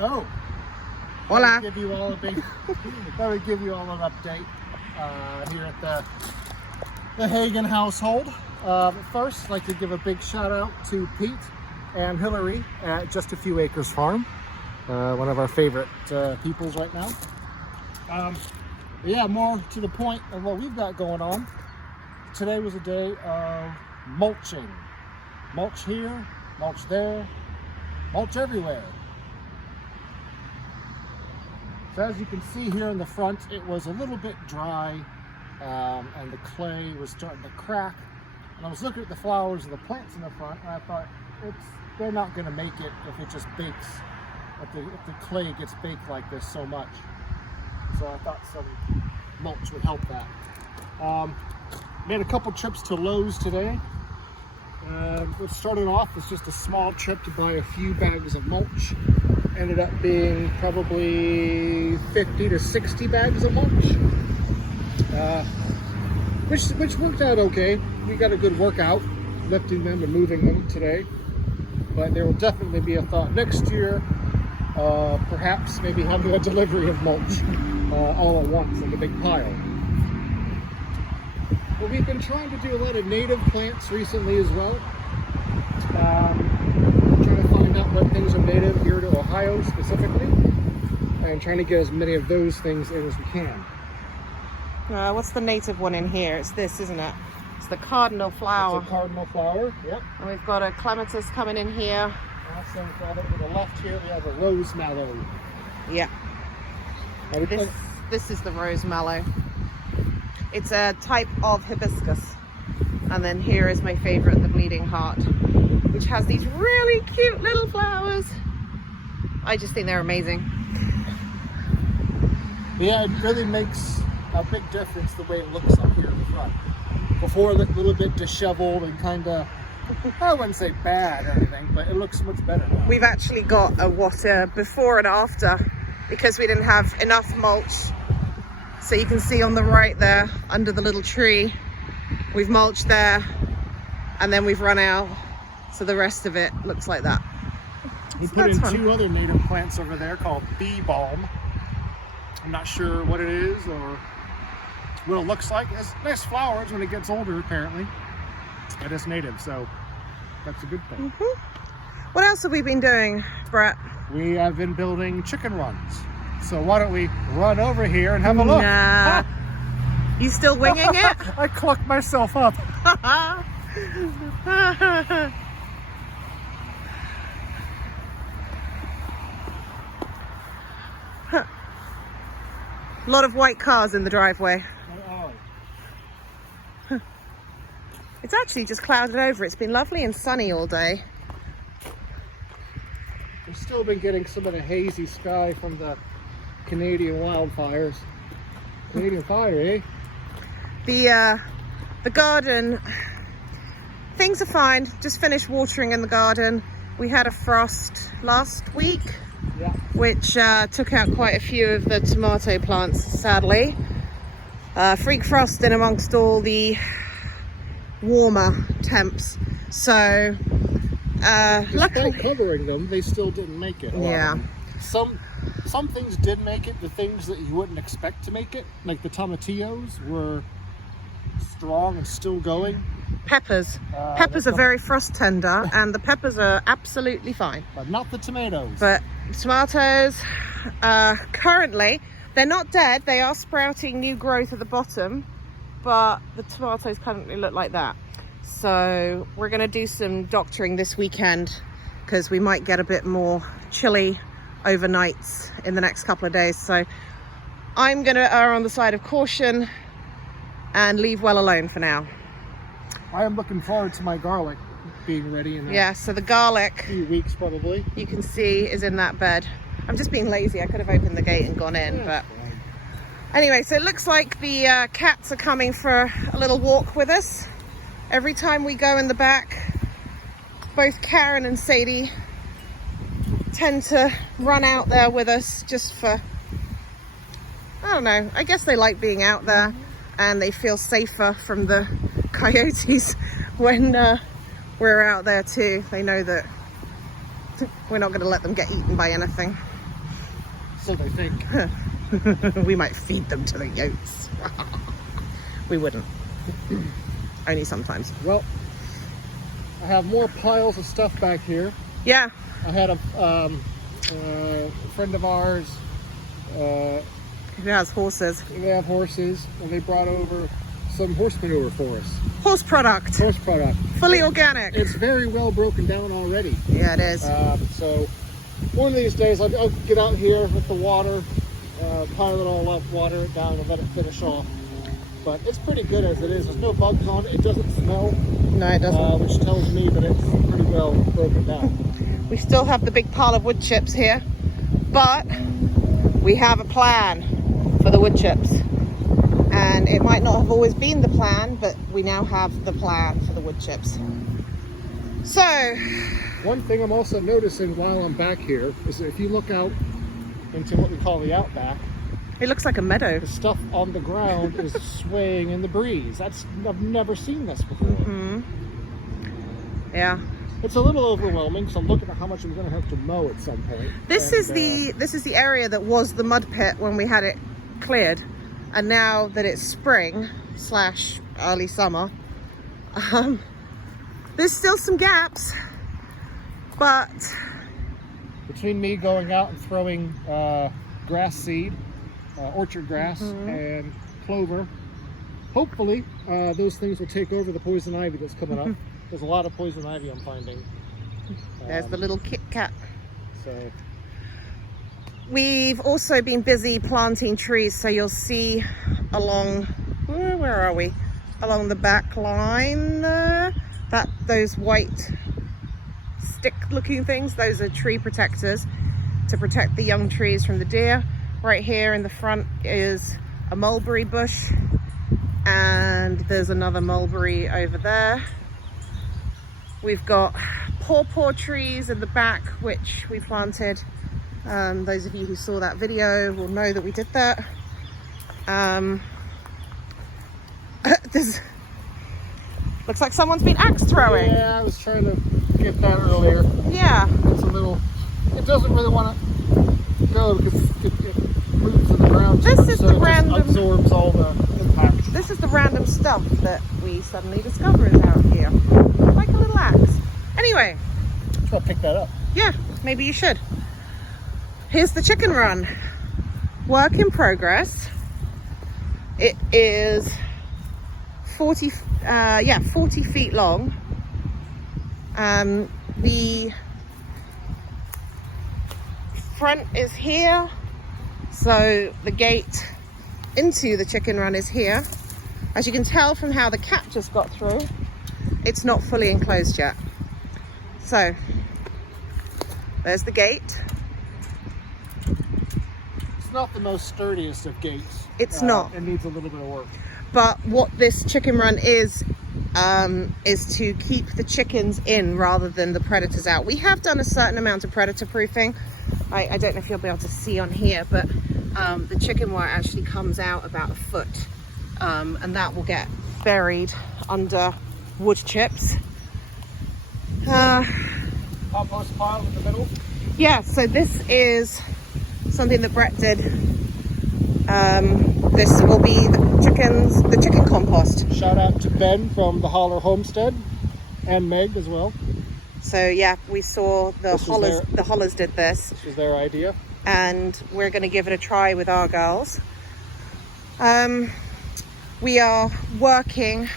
Hello. Hola. Give you all a big. Let me give you all an update here at the Hagen household. But first, I'd like to give a big shout out to Pete and Hillary at Just a Few Acres Farm, one of our favorite peoples right now. Yeah, more to the point of what we've got going on. Today was a day of mulching. Mulch here, mulch there, mulch everywhere. So as you can see here in the front, it was a little bit dry and the clay was starting to crack. And I was looking at the flowers and the plants in the front, and I thought, they're not going to make it if it just bakes, if the clay gets baked like this so much. So I thought some mulch would help that. Made a couple trips to Lowe's today. What started off as just a small trip to buy a few bags of mulch. Ended up being probably 50 to 60 bags of mulch, which worked out okay. We got a good workout lifting them and moving them today, but there will definitely be a thought next year, perhaps maybe having a delivery of mulch all at once, like a big pile. Well, we've been trying to do a lot of native plants recently as well. Trying to find out what things are native here to Ohio specifically, and trying to get as many of those things in as we can. What's the native one in here? It's this, isn't it? It's the cardinal flower. It's a cardinal flower, yep. And we've got a clematis coming in here. Also, to the left here, we have a rose mallow. Yeah. This is the rose mallow. It's a type of hibiscus. And then here is my favorite, the bleeding heart, which has these really cute little flowers. I just think they're amazing. Yeah, it really makes a big difference the way it looks up here in the front. Before, it looked a little bit disheveled and kind of, I wouldn't say bad or anything, but it looks much better now. We've actually got a before and after, because we didn't have enough mulch. So you can see on the right there, under the little tree, we've mulched there, and then we've run out. So the rest of it looks like that. We So put in that's fun. 2 other native plants over there called bee balm. I'm not sure what it is or what it looks like. It has nice flowers when it gets older, apparently. It is native, so that's a good thing. What else have we been doing, Brett? We have been building chicken runs. So why don't we run over here and have a look? Nah. You still winging it? I clucked myself up. A lot of white cars in the driveway. It's actually just clouded over. It's been lovely and sunny all day. We've still been getting some of the hazy sky from the Canadian wildfires. Canadian fire, eh? The garden, things are fine. Just finished watering in the garden. We had a frost last week, Yeah. which took out quite a few of the tomato plants, sadly. Freak frost in amongst all the warmer temps. So luckily, Despite covering them, they still didn't make it. A lot of Yeah. them. Some things did make it. The things that you wouldn't expect to make it, like the tomatillos, were strong and still going. peppers are very frost tender, and the peppers are absolutely fine. But not the tomatoes. But tomatoes, currently, they're not dead. They are sprouting new growth at the bottom, but the tomatoes currently look like that. So we're going to do some doctoring this weekend, because we might get a bit more chilly overnights in the next couple of days. So I'm going to err on the side of caution and leave well alone for now. I am looking forward to my garlic being ready in Yeah, so the garlic, a few weeks probably. you can see, is in that bed. I'm just being lazy. I could have opened the gate and gone in, but anyway, so it looks like the cats are coming for a little walk with us. Every time we go in the back, both Karen and Sadie tend to run out there with us just for, I don't know, I guess they like being out there, and they feel safer from the coyotes when we're out there too. They know that we're not going to let them get eaten by anything. so they think. We might feed them to the goats. We wouldn't. Only sometimes. Well, I have more piles of stuff back here. Yeah. I had a friend of ours, Who has horses? they have horses, and they brought over some horse manure for us. Horse product. Horse product. Fully organic. It's very well broken down already. Yeah, it is. So one of these days I'll get out here with the water, pile it all up, water it down, and let it finish off. But it's pretty good as it is. There's no bugs on it. It doesn't smell, No, it doesn't. which tells me that it's pretty well broken down. We still have the big pile of wood chips here, but we have a plan for the wood chips. And it might not have always been the plan, but we now have the plan for the wood chips. So, One thing I'm also noticing while I'm back here is that if you look out into what we call the outback, it looks like a meadow. the stuff on the ground is swaying in the breeze. I've never seen this before. Yeah. It's a little overwhelming, so I'm looking at how much I'm going to have to mow at some point. This is the area that was the mud pit when we had it cleared. And now that it's spring / early summer, there's still some gaps, but between me going out and throwing grass seed, orchard grass, and clover, hopefully those things will take over the poison ivy that's coming up. There's a lot of poison ivy I'm finding. there's the little Kit Kat. So We've also been busy planting trees, so you'll see along, where are we? Along the back line there, those white stick-looking things, those are tree protectors to protect the young trees from the deer. Right here in the front is a mulberry bush, and there's another mulberry over there. We've got pawpaw trees in the back, which we planted. Those of you who saw that video will know that we did that. This looks like someone's been axe throwing. yeah, I was trying to get that earlier. Yeah. It's a little. It doesn't really want to go because it moves in the ground. This is so the it just random- absorbs all the impact. This is the random stuff that we suddenly discovered out here. Like a little axe. Anyway, I'll pick that up. yeah, maybe you should. Here's the chicken run. Work in progress. It is 40 feet long. The front is here, so the gate into the chicken run is here. As you can tell from how the cat just got through, it's not fully enclosed yet. So there's the gate. It's not the most sturdiest of gates. It's not. It needs a little bit of work. But what this chicken run is to keep the chickens in rather than the predators out. We have done a certain amount of predator proofing. I don't know if you'll be able to see on here, but the chicken wire actually comes out about a foot, and that will get buried under wood chips. Compost pile in the middle. Yeah, so this is something that Brett did. This will be the chicken compost. Shout out to Ben from the Holler Homestead and Meg as well. So yeah, we saw the This is Hollers. their- The Hollers did this, This was their idea. and we're going to give it a try with our girls. We are working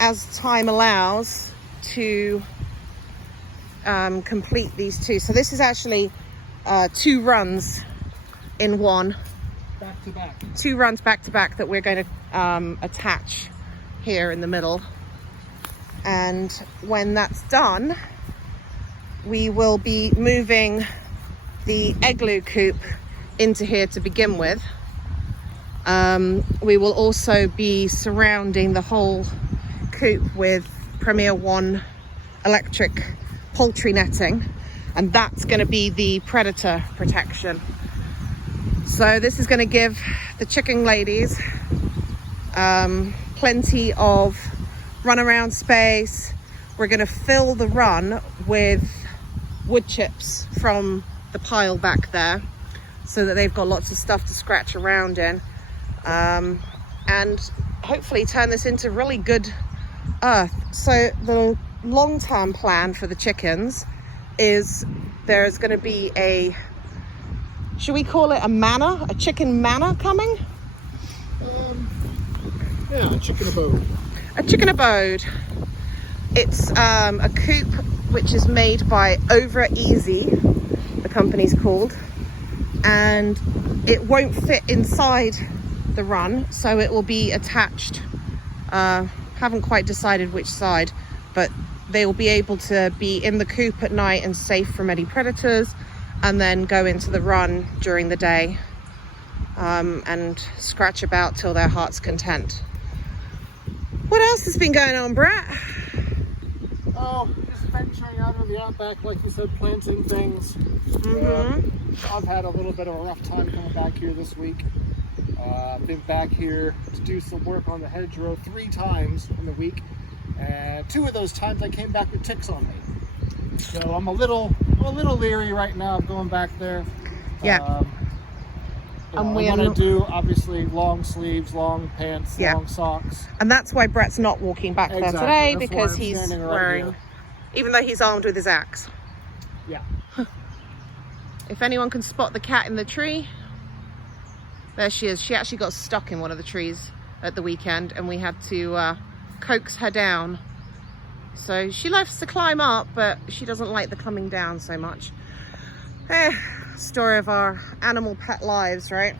as time allows to complete these two. So this is actually 2 runs in one. Back to back. 2 runs back to back that we're going to attach here in the middle. And when that's done, we will be moving the igloo coop into here to begin with. We will also be surrounding the whole coop with Premier One electric poultry netting, and that's going to be the predator protection. So this is going to give the chicken ladies plenty of runaround space. We're going to fill the run with wood chips from the pile back there. so that they've got lots of stuff to scratch around in, and hopefully turn this into really good earth. So the long-term plan for the chickens is there's going to be a, should we call it a manor, a chicken manor coming? Yeah, a chicken abode. A chicken abode. It's a coop which is made by Over Easy, the company's called, and it won't fit inside the run, so it will be attached. Haven't quite decided which side, but they will be able to be in the coop at night and safe from any predators, and then go into the run during the day, and scratch about till their heart's content. What else has been going on, Brett? Oh, just venturing out in the outback, like you said, planting things. I've had a little bit of a rough time coming back here this week. I've been back here to do some work on the hedgerow 3 times in the week, and 2 of those times I came back with ticks on me. So I'm a little leery right now of going back there. Yeah. I'm gonna do obviously long sleeves, long pants, Yeah. long socks. And that's why Brett's not walking back there Exactly. today, That's because why I'm he's standing right wearing, here. even though he's armed with his axe. Yeah. If anyone can spot the cat in the tree, there she is. She actually got stuck in one of the trees at the weekend, and we had to coax her down. So she loves to climb up, but she doesn't like the coming down so much. Story of our animal pet lives, right?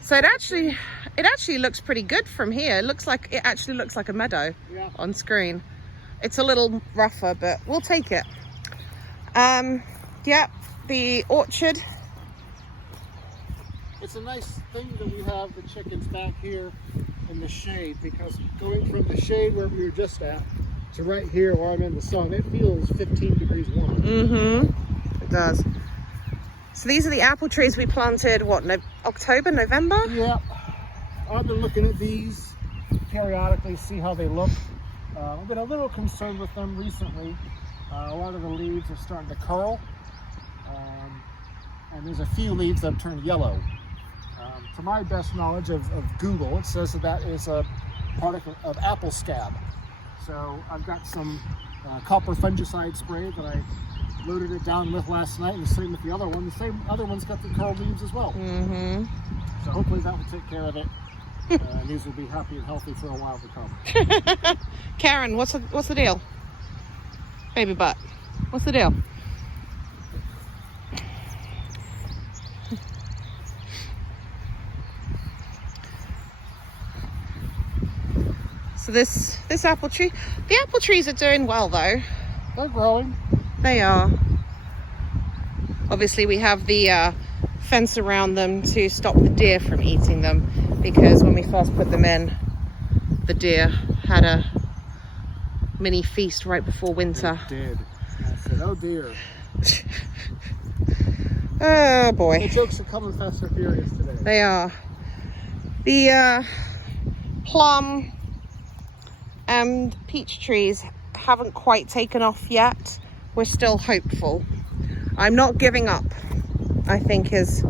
So it actually looks pretty good from here. It actually looks like a meadow on screen. It's a little rougher, but we'll take it. Yeah, the orchard. It's a nice thing that we have the chickens back here in the shade, because going from the shade where we were just at to right here where I'm in the sun, it feels 15 degrees warmer. It does. So these are the apple trees we planted, what, October, November? Yeah. I've been looking at these periodically, see how they look. I've been a little concerned with them recently. A lot of the leaves are starting to curl. And there's a few leaves that have turned yellow. To my best knowledge of Google, it says that is a product of apple scab. So I've got some copper fungicide spray that I loaded it down with last night, and the same with the other one. The same other one's got the curled leaves as well. So hopefully that will take care of it. And these will be happy and healthy for a while to come. Karen, what's the deal? Baby butt, what's the deal? So this apple tree, the apple trees are doing well though. They're growing. They are. Obviously we have the fence around them to stop the deer from eating them, because when we first put them in, the deer had a mini feast right before winter. They did. I said, oh dear. Oh boy. The jokes are coming fast and furious today. They are. The plum and peach trees haven't quite taken off yet. We're still hopeful. I'm not giving up, I think is. I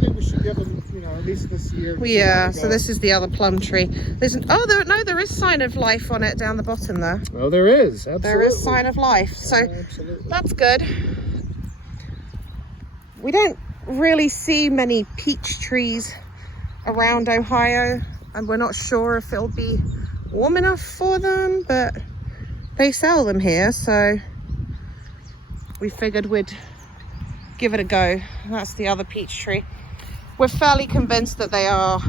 think we should give them, at least this year. Yeah, so this is the other plum tree. There is sign of life on it down the bottom there. Oh, there is. Absolutely. There is sign of life, so Absolutely. that's good. We don't really see many peach trees around Ohio, and we're not sure if it'll be warm enough for them, but they sell them here, so we figured we'd give it a go. That's the other peach tree. We're fairly convinced that they are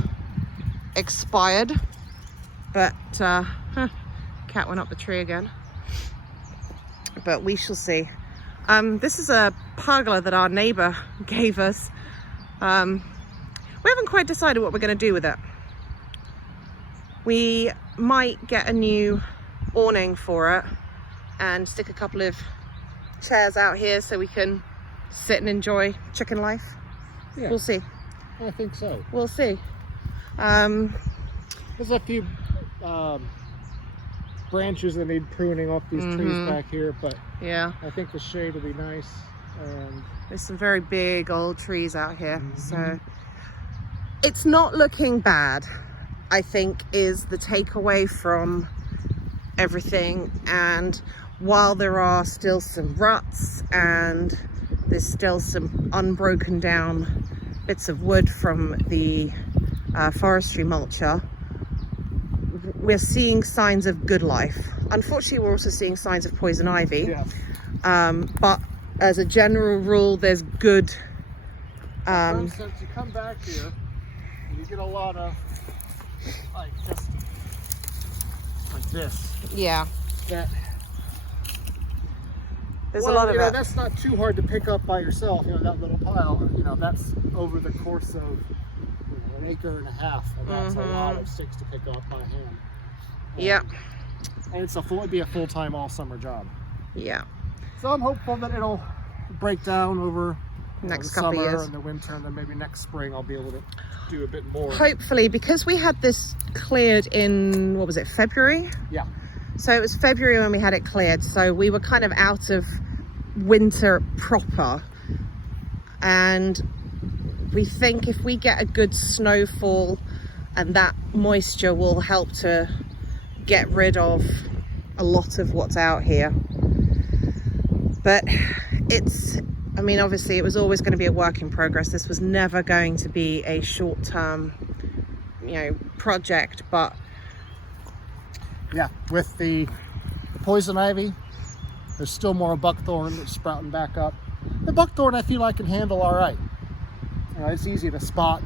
expired, but cat went up the tree again, but we shall see. This is a pergola that our neighbor gave us. We haven't quite decided what we're going to do with it. We might get a new awning for it and stick a couple of chairs out here so we can sit and enjoy chicken life. Yeah, We'll see. I think so. We'll see. There's a few branches that need pruning off these trees back here, but Yeah. I think the shade will be nice, and There's some very big old trees out here. So it's not looking bad, I think, is the takeaway from everything. And while there are still some ruts and there's still some unbroken down bits of wood from the forestry mulcher, we're seeing signs of good life. Unfortunately, we're also seeing signs of poison ivy. Yeah. But as a general rule, there's good. For instance, you come back here and you get a lot of like just like this. Yeah, That there's a lot of it. That's not too hard to pick up by yourself. You know, that little pile. You know, that's over the course of an acre and a half, and that's a lot of sticks to pick up by hand. Yeah, And it'd be a full-time all summer job. yeah. So I'm hopeful that it'll break down over Next the couple summer years. and the winter, and then maybe next spring I'll be able to do a bit more. Hopefully, because we had this cleared in, what was it, February? Yeah. So it was February when we had it cleared. So we were kind of out of winter proper. And we think if we get a good snowfall and that moisture will help to get rid of a lot of what's out here. But I mean, obviously it was always going to be a work in progress. This was never going to be a short-term, project. But Yeah, with the poison ivy, there's still more buckthorn that's sprouting back up. The buckthorn I feel I can handle all right. It's easy to spot,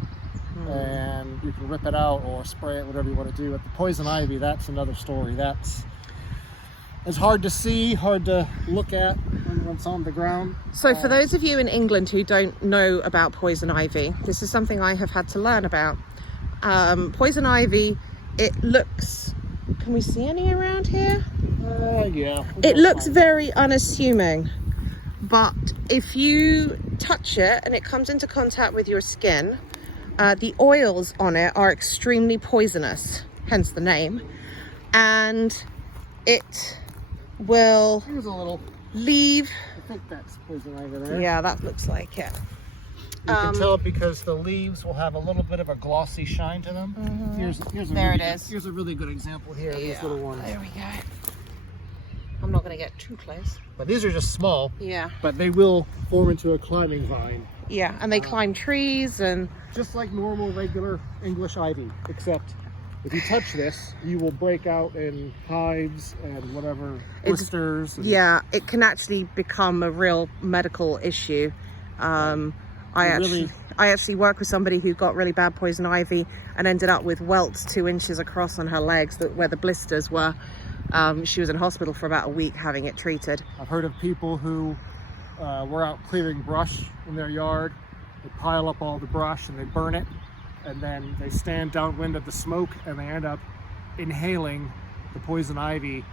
and you can rip it out or spray it, whatever you want to do. But the poison ivy, that's another story. It's hard to see, hard to look at when it's on the ground. so for those of you in England who don't know about poison ivy, this is something I have had to learn about. Poison ivy, it looks, can we see any around here? Yeah. It looks very unassuming, but if you touch it and it comes into contact with your skin, the oils on it are extremely poisonous, hence the name, and it will Here's a little. leave. I think that's poison ivy there. Yeah, that looks like it. You can tell because the leaves will have a little bit of a glossy shine to them. Here's a There really it is. Here's a really good example here of these little ones. There we go. I'm not going to get too close. But these are just small, Yeah, but they will form into a climbing vine. yeah, and they climb trees and Just like normal, regular English ivy, except if you touch this, you will break out in hives and whatever, blisters. And yeah, it can actually become a real medical issue. I actually work with somebody who got really bad poison ivy and ended up with welts 2 inches across on her legs where the blisters were. She was in hospital for about a week having it treated. I've heard of people who were out clearing brush in their yard. They pile up all the brush and they burn it, and then they stand downwind of the smoke and they end up inhaling the poison ivy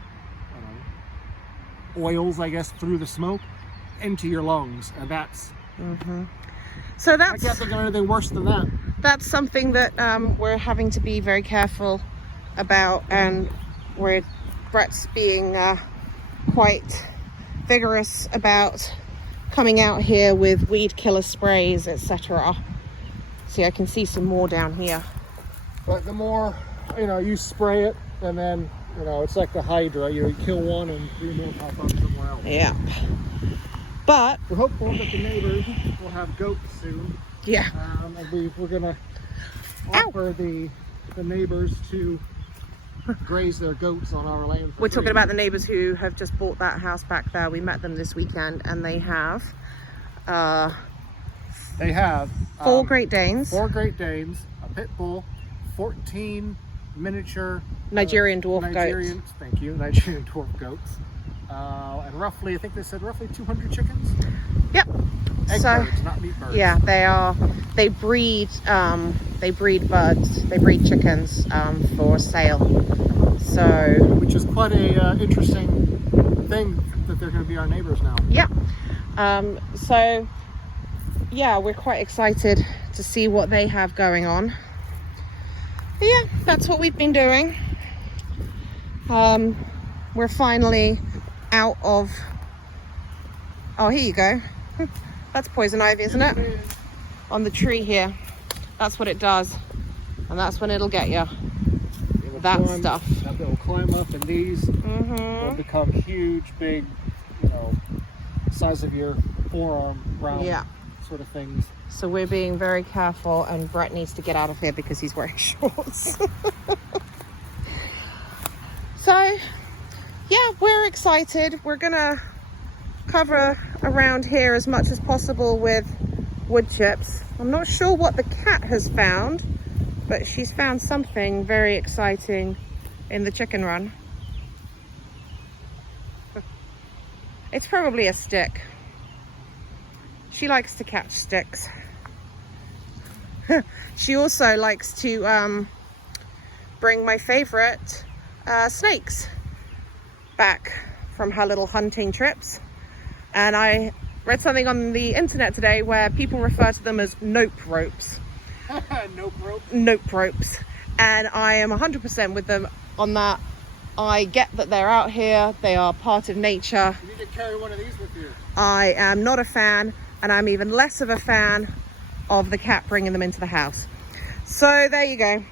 oils, I guess, through the smoke into your lungs, and that's So I that's can't think of anything worse than that. that's something that we're having to be very careful about, and Brett's being quite vigorous about coming out here with weed killer sprays, etc. See, I can see some more down here. But the more you spray it, and then it's like the Hydra. You kill one and 3 more pop up somewhere else. Yeah, but We're hopeful that the neighbors will have goats soon. yeah, We're gonna offer the neighbors to graze their goats on our land. we're talking about the neighbours who have just bought that house back there. We met them this weekend, and they have They have 4 Great Danes, 4 Great Danes, a pit bull, 14 miniature Nigerian dwarf Nigerian, goats. Thank you, Nigerian dwarf goats, and roughly, I think they said roughly 200 chickens. Yep. Egg So birds, not meat birds. yeah, they breed birds, they breed chickens for sale. So Which is quite a interesting thing that they're going to be our neighbors now. yeah, so yeah, we're quite excited to see what they have going on. But yeah, that's what we've been doing. We're finally out of, oh, here you go. That's poison ivy, isn't it? On the tree here. That's what it does. And that's when it'll get you. That stuff. It'll climb up, and these will become huge, big, you know, size of your forearm round sort of things. So we're being very careful, and Brett needs to get out of here because he's wearing shorts. So, yeah, we're excited. We're gonna cover around here as much as possible with wood chips. I'm not sure what the cat has found, but she's found something very exciting in the chicken run. It's probably a stick. She likes to catch sticks. She also likes to bring my favorite snakes back from her little hunting trips. And I read something on the internet today where people refer to them as nope ropes. Nope rope. Nope ropes. And I am 100% with them on that. I get that they're out here, they are part of nature. You need to carry one of these with you. I am not a fan, and I'm even less of a fan of the cat bringing them into the house. So there you go.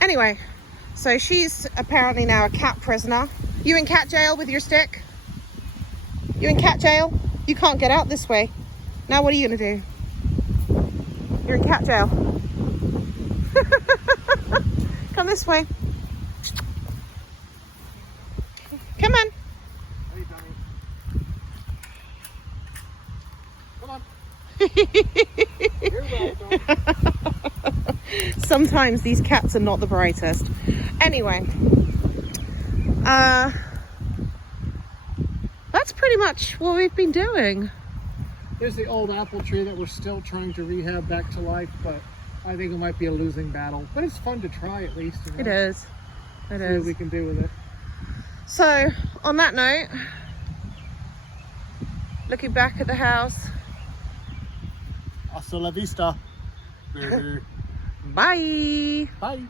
Anyway, so she's apparently now a cat prisoner. You in cat jail with your stick? You in cat jail? You can't get out this way. Now what are you gonna do? You're in cat jail. Come this way. Come on. Hey, dummy. Come on. You're welcome. Sometimes these cats are not the brightest. Anyway, that's pretty much what we've been doing. There's the old apple tree that we're still trying to rehab back to life, but I think it might be a losing battle. But it's fun to try at least. You know? It is. It See is. what we can do with it. So, on that note, looking back at the house. Hasta la vista, baby. Bye. Bye.